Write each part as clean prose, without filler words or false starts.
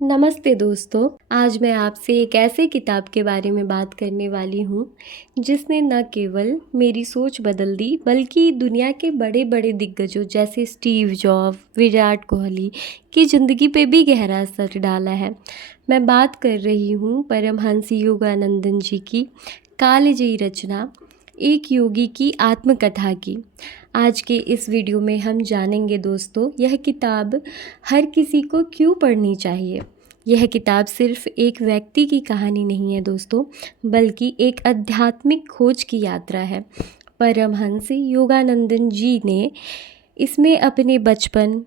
नमस्ते दोस्तों। आज मैं आपसे एक ऐसे किताब के बारे में बात करने वाली हूँ जिसने न केवल मेरी सोच बदल दी बल्कि दुनिया के बड़े बड़े दिग्गजों जैसे स्टीव जॉब, विराट कोहली की ज़िंदगी पे भी गहरा असर डाला है। मैं बात कर रही हूँ परमहंस योगानंदन जी की कालजयी रचना एक योगी की आत्मकथा की। आज के इस वीडियो में हम जानेंगे दोस्तों, यह किताब हर किसी को क्यों पढ़नी चाहिए। यह किताब सिर्फ एक व्यक्ति की कहानी नहीं है दोस्तों, बल्कि एक आध्यात्मिक खोज की यात्रा है। परमहंस योगानंदन जी ने इसमें अपने बचपन,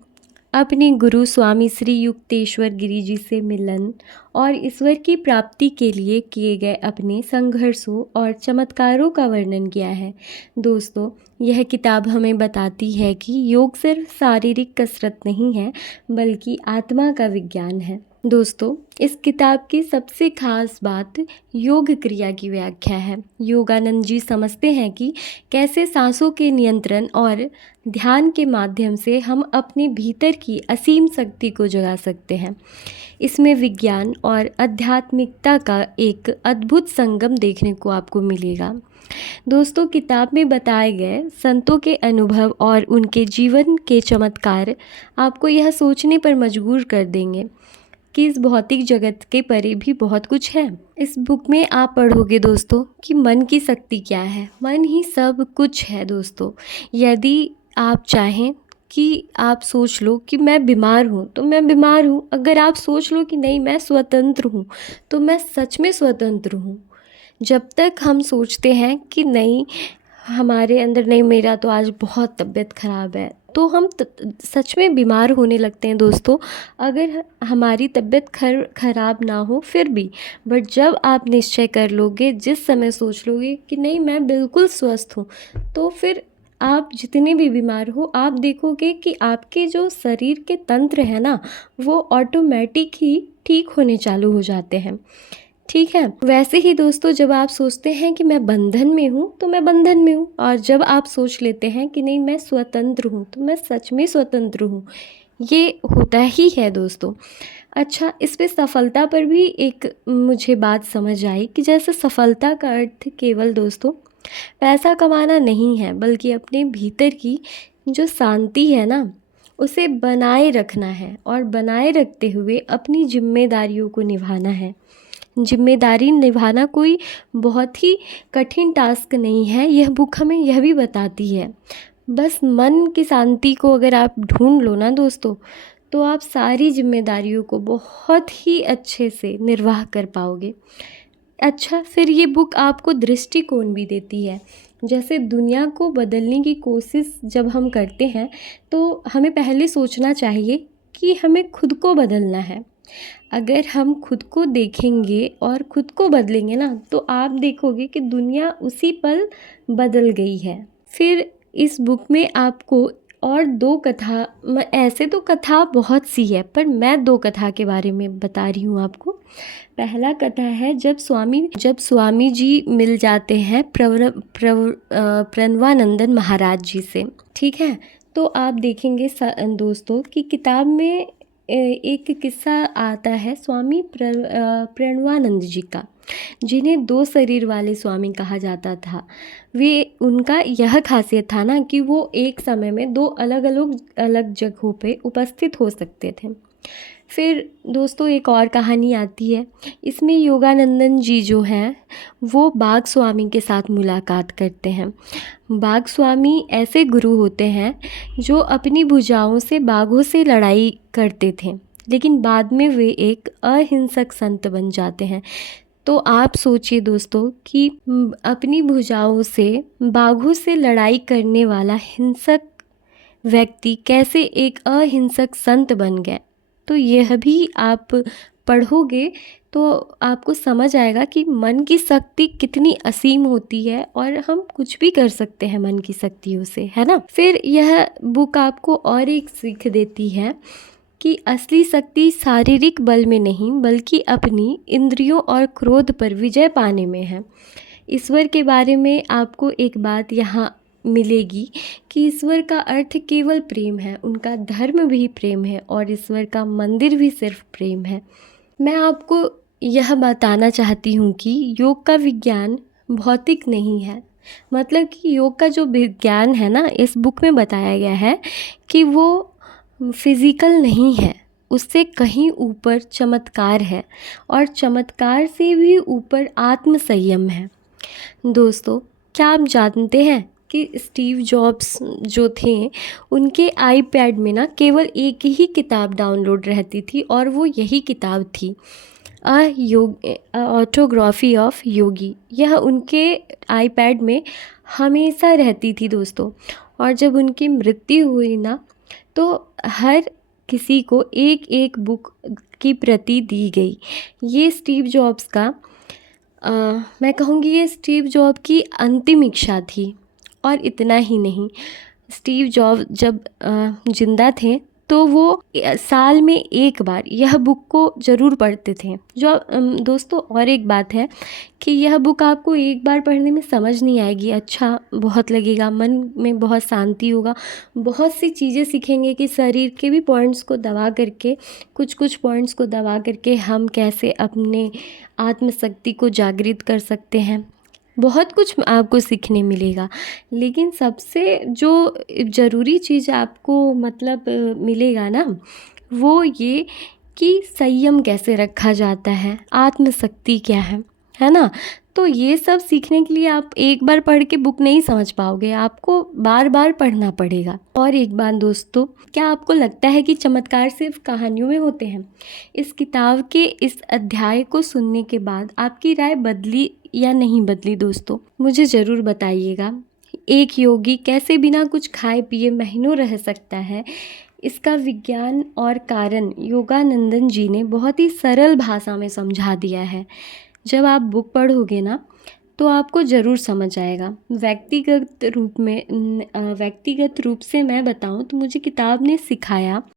अपने गुरु स्वामी श्री युक्तेश्वर गिरी जी से मिलन और ईश्वर की प्राप्ति के लिए किए गए अपने संघर्षों और चमत्कारों का वर्णन किया है। दोस्तों, यह किताब हमें बताती है कि योग सिर्फ शारीरिक कसरत नहीं है, बल्कि आत्मा का विज्ञान है। दोस्तों, इस किताब की सबसे खास बात योग क्रिया की व्याख्या है। योगानंद जी समझते हैं कि कैसे सांसों के नियंत्रण और ध्यान के माध्यम से हम अपने भीतर की असीम शक्ति को जगा सकते हैं। इसमें विज्ञान और आध्यात्मिकता का एक अद्भुत संगम देखने को आपको मिलेगा। दोस्तों, किताब में बताए गए संतों के अनुभव और उनके जीवन के चमत्कार आपको यह सोचने पर मजबूर कर देंगे कि इस भौतिक जगत के परे भी बहुत कुछ है। इस बुक में आप पढ़ोगे दोस्तों कि मन की शक्ति क्या है। मन ही सब कुछ है दोस्तों। यदि आप चाहें कि आप सोच लो कि मैं बीमार हूँ तो मैं बीमार हूँ, अगर आप सोच लो कि नहीं मैं स्वतंत्र हूँ तो मैं सच में स्वतंत्र हूँ। जब तक हम सोचते हैं कि नहीं हमारे अंदर नहीं, मेरा तो आज बहुत तबीयत ख़राब है, तो हम सच में बीमार होने लगते हैं दोस्तों। अगर हमारी तबीयत ख़राब ना हो फिर भी, बट जब आप निश्चय कर लोगे, जिस समय सोच लोगे कि नहीं मैं बिल्कुल स्वस्थ हूँ, तो फिर आप जितने भी बीमार हो आप देखोगे कि आपके जो शरीर के तंत्र हैं ना, वो ऑटोमेटिक ही ठीक होने चालू हो जाते हैं। ठीक है, वैसे ही दोस्तों, जब आप सोचते हैं कि मैं बंधन में हूँ तो मैं बंधन में हूँ, और जब आप सोच लेते हैं कि नहीं मैं स्वतंत्र हूँ तो मैं सच में स्वतंत्र हूँ। ये होता ही है दोस्तों। अच्छा, इस पे सफलता पर भी एक मुझे बात समझ आई कि जैसे सफलता का अर्थ केवल दोस्तों पैसा कमाना नहीं है, बल्कि अपने भीतर की जो शांति है ना, उसे बनाए रखना है और बनाए रखते हुए अपनी जिम्मेदारियों को निभाना है। जिम्मेदारी निभाना कोई बहुत ही कठिन टास्क नहीं है, यह बुक हमें यह भी बताती है। बस मन की शांति को अगर आप ढूंढ लो ना दोस्तों, तो आप सारी जिम्मेदारियों को बहुत ही अच्छे से निर्वाह कर पाओगे। अच्छा, फिर ये बुक आपको दृष्टिकोण भी देती है। जैसे दुनिया को बदलने की कोशिश जब हम करते हैं तो हमें पहले सोचना चाहिए कि हमें खुद को बदलना है। अगर हम खुद को देखेंगे और खुद को बदलेंगे ना, तो आप देखोगे कि दुनिया उसी पल बदल गई है। फिर इस बुक में आपको और दो कथा, ऐसे तो कथा बहुत सी है, पर मैं दो कथा के बारे में बता रही हूँ आपको। पहला कथा है जब स्वामी जी मिल जाते हैं प्रणवानंदन महाराज जी से। ठीक है, तो आप देखेंगे दोस्तों कि किताब में एक किस्सा आता है स्वामी प्रणवानंद जी का, जिन्हें दो शरीर वाले स्वामी कहा जाता था। उनका यह खासियत था ना कि वो एक समय में दो अलग अलग जगहों पे उपस्थित हो सकते थे। फिर दोस्तों एक और कहानी आती है। इसमें योगानंदन जी जो हैं वो बाघ स्वामी के साथ मुलाकात करते हैं। बाघ स्वामी ऐसे गुरु होते हैं जो अपनी भुजाओं से बाघों से लड़ाई करते थे, लेकिन बाद में वे एक अहिंसक संत बन जाते हैं। तो आप सोचिए दोस्तों कि अपनी भुजाओं से बाघों से लड़ाई करने वाला हिंसक व्यक्ति कैसे एक अहिंसक संत बन गए। तो यह भी आप पढ़ोगे तो आपको समझ आएगा कि मन की शक्ति कितनी असीम होती है और हम कुछ भी कर सकते हैं मन की शक्तियों से, है ना। फिर यह बुक आपको और एक सीख देती है कि असली शक्ति शारीरिक बल में नहीं, बल्कि अपनी इंद्रियों और क्रोध पर विजय पाने में है। ईश्वर के बारे में आपको एक बात यहाँ मिलेगी कि ईश्वर का अर्थ केवल प्रेम है, उनका धर्म भी प्रेम है और ईश्वर का मंदिर भी सिर्फ प्रेम है। मैं आपको यह बताना चाहती हूँ कि योग का विज्ञान भौतिक नहीं है। मतलब कि योग का जो विज्ञान है ना, इस बुक में बताया गया है कि वो फिज़िकल नहीं है, उससे कहीं ऊपर चमत्कार है और चमत्कार से भी ऊपर आत्म संयम है। दोस्तों, क्या आप जानते हैं कि स्टीव जॉब्स जो थे, उनके आईपैड में ना केवल एक ही किताब डाउनलोड रहती थी और वो यही किताब थी, ऑटोग्राफी ऑफ योगी। यह उनके आईपैड में हमेशा रहती थी दोस्तों। और जब उनकी मृत्यु हुई ना, तो हर किसी को एक एक बुक की प्रति दी गई। ये स्टीव जॉब्स का मैं कहूँगी ये स्टीव जॉब की अंतिम इच्छा थी। और इतना ही नहीं, स्टीव जॉब जब जिंदा थे तो वो साल में एक बार यह बुक को ज़रूर पढ़ते थे। जो दोस्तों, और एक बात है कि यह बुक आपको एक बार पढ़ने में समझ नहीं आएगी, अच्छा बहुत लगेगा, मन में बहुत शांति होगा, बहुत सी चीज़ें सीखेंगे कि शरीर के भी पॉइंट्स को दबा करके, कुछ कुछ पॉइंट्स को दबा करके हम कैसे अपने आत्मशक्ति को जागृत कर सकते हैं। बहुत कुछ आपको सीखने मिलेगा। लेकिन सबसे जो ज़रूरी चीज़ आपको मतलब मिलेगा ना, वो ये कि संयम कैसे रखा जाता है, आत्मशक्ति क्या है ना। तो ये सब सीखने के लिए आप एक बार पढ़ के बुक नहीं समझ पाओगे, आपको बार बार पढ़ना पड़ेगा। और एक बात दोस्तों, क्या आपको लगता है कि चमत्कार सिर्फ कहानियों में होते हैं? इस किताब के इस अध्याय को सुनने के बाद आपकी राय बदली या नहीं बदली दोस्तों, मुझे ज़रूर बताइएगा। एक योगी कैसे बिना कुछ खाए पिए महीनों रह सकता है, इसका विज्ञान और कारण योगानंदन जी ने बहुत ही सरल भाषा में समझा दिया है। जब आप बुक पढ़ोगे ना, तो आपको ज़रूर समझ आएगा। व्यक्तिगत रूप से मैं बताऊं तो मुझे किताब ने सिखाया